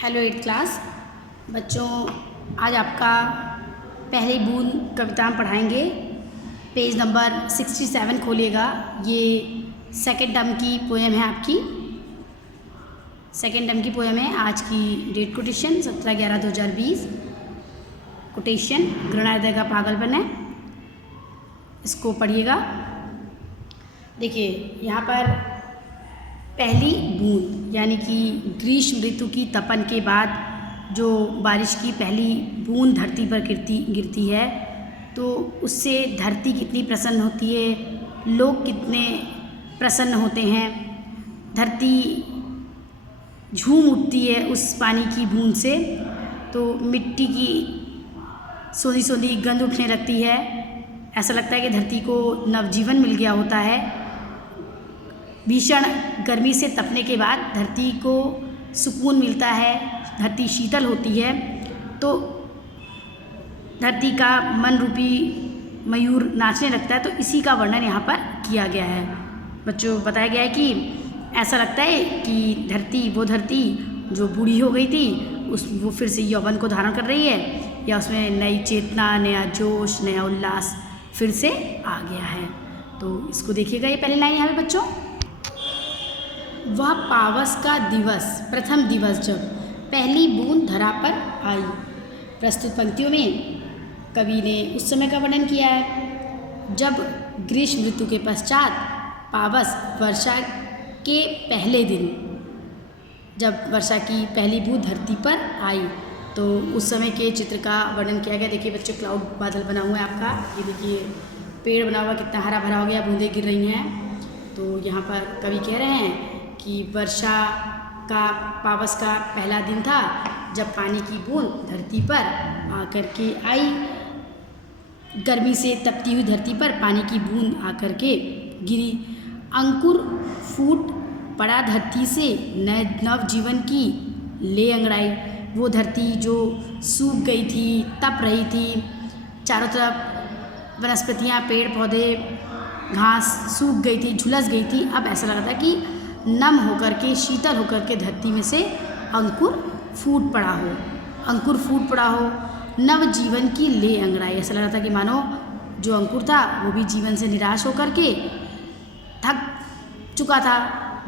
Hello 8th class बच्चों, आज आपका पहली बूंद कविता हम पढ़ाएंगे। Page number 67 खोलिएगा। ये सेकेंड टर्म की पोएम है आपकी। सेकेंड टर्म की पोएम है। आज की डेट कोटेशन 17/11/2020। कोटेशन घृणाहृदय का पागलपन है। इसको पढ़िएगा। देखिए यहाँ पर पहली बूंद यानी कि ग्रीष्म ऋतु की तपन के बाद जो बारिश की पहली बूंद धरती पर गिरती है तो उससे धरती कितनी प्रसन्न होती है, लोग कितने प्रसन्न होते हैं। धरती झूम उठती है उस पानी की बूंद से, तो मिट्टी की सोंधी सोंधी गंध उठने लगती है। ऐसा लगता है कि धरती को नवजीवन मिल गया होता है। भीषण गर्मी से तपने के बाद धरती को सुकून मिलता है, धरती शीतल होती है, तो धरती का मन रूपी मयूर नाचने लगता है। तो इसी का वर्णन यहाँ पर किया गया है। बच्चों बताया गया है कि ऐसा लगता है कि वो धरती जो बूढ़ी हो गई थी वो फिर से यौवन को धारण कर रही है, या उसमें नई चेतना, नया जोश, नया उल्लास फिर से आ गया है। तो इसको देखिएगा। ये पहली लाइन यहाँ पे बच्चों, वह पावस का दिवस, प्रथम दिवस जब पहली बूंद धरा पर आई। प्रस्तुत पंक्तियों में कवि ने उस समय का वर्णन किया है जब ग्रीष्म ऋतु के पश्चात पावस, वर्षा के पहले दिन, जब वर्षा की पहली बूंद धरती पर आई, तो उस समय के चित्र का वर्णन किया गया। देखिए बच्चों, क्लाउड बादल बना हुआ है आपका। ये देखिए पेड़ बना हुआ, कितना हरा भरा हो गया, बूंदें गिर रही हैं। तो यहाँ पर कवि कह रहे हैं कि वर्षा का पावस का पहला दिन था जब पानी की बूंद धरती पर आकर के आई। गर्मी से तपती हुई धरती पर पानी की बूंद आकर के गिरी। अंकुर फूट पड़ा धरती से नव जीवन की ले अंगड़ाई। वो धरती जो सूख गई थी, तप रही थी, चारों तरफ वनस्पतियाँ, पेड़ पौधे, घास सूख गई थी, झुलस गई थी। अब ऐसा लग रहा था कि नम होकर के, शीतल होकर के धरती में से अंकुर फूट पड़ा हो, अंकुर फूट पड़ा हो, नव जीवन की ले अंगड़ाई। ऐसा लग रहा था कि मानो जो अंकुर था वो भी जीवन से निराश होकर के थक चुका था,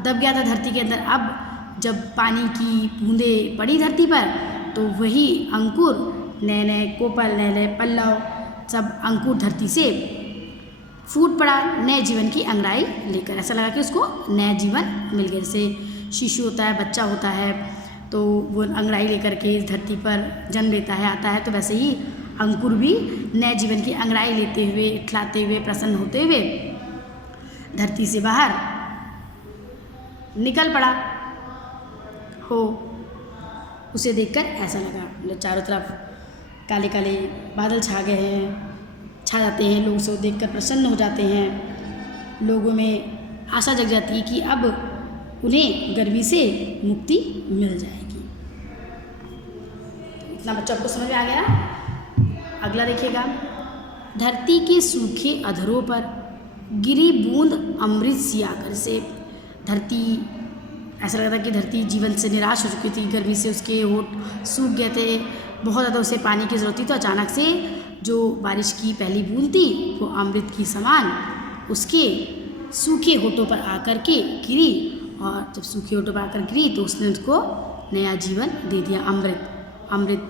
दब गया था धरती के अंदर। अब जब पानी की बूंदें पड़ी धरती पर तो वही अंकुर, नए नए कोपल, नए नए पल्लव, सब अंकुर धरती से फूट पड़ा नए जीवन की अंगड़ाई लेकर। ऐसा लगा कि उसको नया जीवन मिल गया। जैसे शिशु होता है, बच्चा होता है, तो वो अंगड़ाई लेकर के धरती पर जन्म लेता है, आता है, तो वैसे ही अंकुर भी नए जीवन की अंगड़ाई लेते हुए, इठलाते हुए, प्रसन्न होते हुए धरती से बाहर निकल पड़ा हो। उसे देखकर ऐसा लगा, चारों तरफ काले काले बादल छा गए हैं, छा जाते हैं, लोग उसे देखकर प्रसन्न हो जाते हैं। लोगों में आशा जग जाती है कि अब उन्हें गर्मी से मुक्ति मिल जाएगी। इतना बच्चों आपको समझ में आ गया। अगला देखिएगा। धरती के सूखे अधरों पर गिरी बूंद अमृत सी आकर से। धरती, ऐसा लग रहा था कि धरती जीवन से निराश हो चुकी थी, गर्मी से उसके होंठ सूख गए थे, बहुत ज़्यादा उसे पानी की ज़रूरत थी। तो अचानक से जो बारिश की पहली बूंद थी वो अमृत की समान उसके सूखे होठों पर आकर के गिरी, और जब सूखे होठों पर आकर गिरी तो उसने उसको नया जीवन दे दिया। अमृत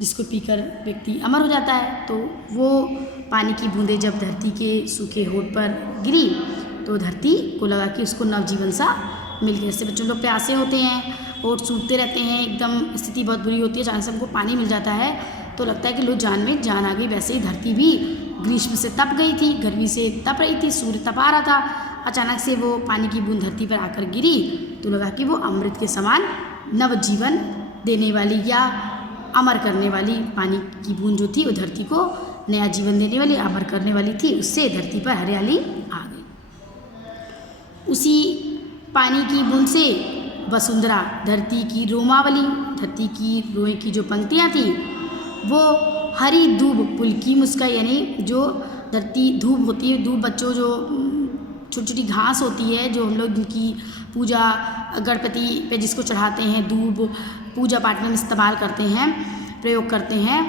जिसको पीकर व्यक्ति अमर हो जाता है, तो वो पानी की बूंदें जब धरती के सूखे होठ पर गिरी तो धरती को लगा कि उसको नवजीवन सा मिल गया। जैसे बच्चों लोग प्यासे होते हैं, होठ सूखते रहते हैं, एकदम स्थिति बहुत बुरी होती है, अचानक से हमको पानी मिल जाता है तो लगता है कि लो जान में जान आ गई। वैसे ही धरती भी ग्रीष्म से तप गई थी, गर्मी से तप रही थी, सूर्य तपा रहा था। अचानक से वो पानी की बूंद धरती पर आकर गिरी तो लगा कि वो अमृत के समान नवजीवन देने वाली या अमर करने वाली पानी की बूंद जो थी वो धरती को नया जीवन देने वाली, अमर करने वाली थी। उससे धरती पर हरियाली आ गई। उसी पानी की बूंद से वसुंधरा, धरती की रोमावली, धरती की रोए की जो पंक्तियाँ थी वो हरी दूब पुलकी मुस्काई, यानी जो धरती धूप होती है, धूप बच्चों जो छोटी छोटी घास होती है जो हम लोग जिनकी पूजा गणपति पे जिसको चढ़ाते हैं, दूब पूजा पाठ में इस्तेमाल करते हैं, प्रयोग करते हैं।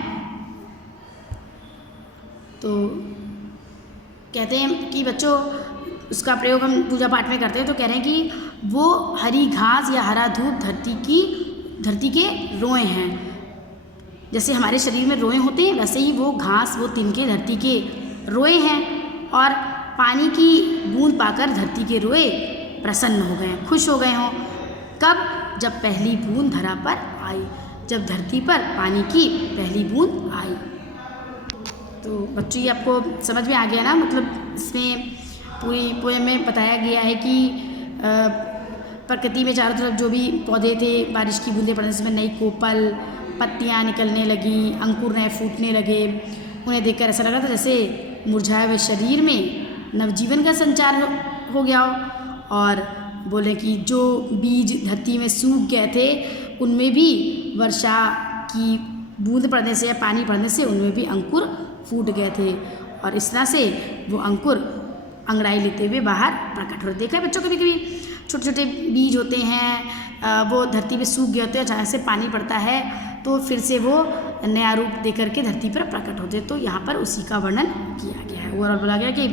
तो कहते हैं कि बच्चों उसका प्रयोग हम पूजा पाठ में करते हैं, तो कह रहे हैं कि वो हरी घास या हरा दूब धरती के रोए हैं। जैसे हमारे शरीर में रोए होते हैं, वैसे ही वो घास, वो तिनके धरती के रोए हैं। और पानी की बूंद पाकर धरती के रोए प्रसन्न हो गए, खुश हो गए हों। कब? जब पहली बूंद धरा पर आई, जब धरती पर पानी की पहली बूंद आई। तो बच्चों ये आपको समझ में आ गया ना, मतलब इसमें पूरी पोएम में बताया गया है कि प्रकृति में चारों तरफ जो भी पौधे थे, बारिश की बूंदें पड़ने से नई कोपल, पत्तियां निकलने लगी, अंकुर नए फूटने लगे। उन्हें देखकर ऐसा लगा था जैसे मुरझाए हुए शरीर में नवजीवन का संचार हो गया हो। और बोले कि जो बीज धरती में सूख गए थे, उनमें भी वर्षा की बूंद पड़ने से या पानी पड़ने से उनमें भी अंकुर फूट गए थे। और इस तरह से वो अंकुर अंगड़ाई लेते हुए बाहर प्रकट होते। देखा है बच्चों, कभी कभी छोटे छोटे बीज होते हैं, वो धरती पे सूख गए होते हैं, अचानक से पानी पड़ता है तो फिर से वो नया रूप दे करके धरती पर प्रकट होते हैं। तो यहाँ पर उसी का वर्णन किया गया है। ओवरऑल बोला गया कि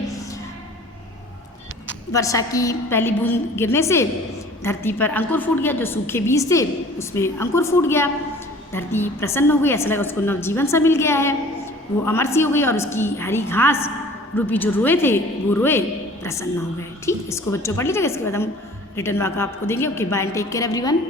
वर्षा की पहली बूंद गिरने से धरती पर अंकुर फूट गया, जो सूखे बीज थे उसमें अंकुर फूट गया, धरती प्रसन्न हो गई, ऐसा लगा उसको नवजीवन सा मिल गया है, वो अमर सी हो गई। और उसकी हरी घास रूपी जो रोए थे वो रोए प्रसन्न हो गए। ठीक, इसको बच्चों पढ़ लीजिएगा, इसके बाद हम रिटर्न वाका आपको देंगे। Okay, bye and take care everyone.